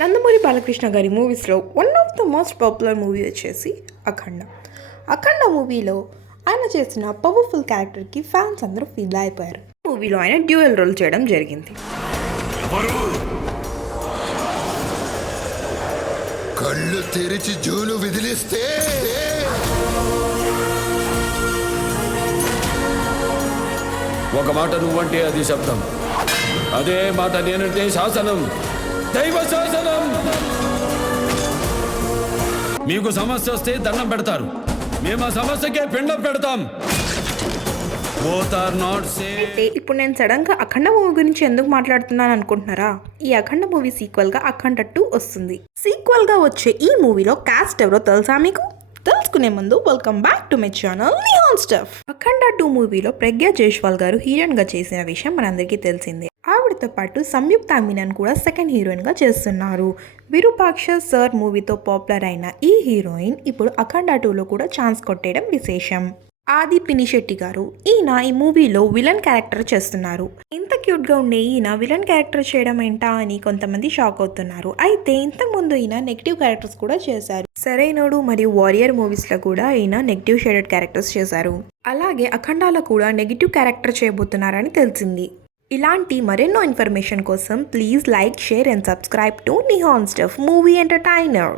నందమూరి బాలకృష్ణ గారి మూవీస్లో one of the most popular movie వచ్చేసి అఖండ. అఖండ మూవీలో ఆయన చేసిన పవర్ఫుల్ క్యారెక్టర్కి ఫ్యాన్స్ అందరూ ఫీల్ అయిపోయారు. మూవీలో ఆయన డ్యూయల్ రోల్ చేయడం జరిగింది. కళ్ళు తెరిచి జూలు విదిలిస్తే ఒక మాట నువ్వంటే అది శబ్దం, అదే మాట నేనంటే శాసనం, దైవ శాసనం. మీకు సమస్య వస్తే దండం పెడతారు, మేము ఆ సమస్యకే పిండం పెడతాం. అయితే ఇప్పుడు నేను సడన్ గా అఖండ మూవీ గురించి ఎందుకు మాట్లాడుతున్నాను అనుకుంటున్నారా? ఈ అఖండ మూవీ సీక్వెల్ గా అఖండ 2 వస్తుంది. సీక్వెల్ గా వచ్చే ఈ మూవీలో కాస్ట్ ఎవరో తెలుసా మీకు? తెలుసుకునే ముందు welcome back to my channel Nihan stuff. Akhanda 2 మూవీలో ప్రజ్ఞా జైస్వాల్ గారు హీరోయిన్ గా చేసిన విషయం మనందరికీ తెలిసిందే. ఆవిడతో పాటు సంయుక్త మీనన్ కూడా సెకండ్ హీరోయిన్ గా చేస్తున్నారు. విరూపాక్ష సర్ మూవీతో పాపులర్ అయిన ఈ హీరోయిన్ ఇప్పుడు అఖండ 2లో కూడా ఛాన్స్ కొట్టేయడం విశేషం. ఆది పినిశెట్టి గారు ఈయన ఈ మూవీలో విలన్ క్యారెక్టర్ చేస్తున్నారు. ఇంత క్యూట్ గా ఉండే ఈయన విలన్ క్యారెక్టర్ చేయడం ఏంటా అని కొంతమంది షాక్ అవుతున్నారు. అయితే ఇంతకుముందు ఈయన నెగిటివ్ క్యారెక్టర్స్ కూడా చేశారు. సరైనోడు మరియు వారియర్ మూవీస్ లో కూడా ఈయన నెగిటివ్ షేడెడ్ క్యారెక్టర్స్ చేశారు. అలాగే అఖండాలో కూడా నెగిటివ్ క్యారెక్టర్ చేయబోతున్నారని తెలిసింది. ఇలాంటి మరెన్నో ఇన్ఫర్మేషన్ కోసం please like, share and subscribe to Nihan stuff movie entertainer.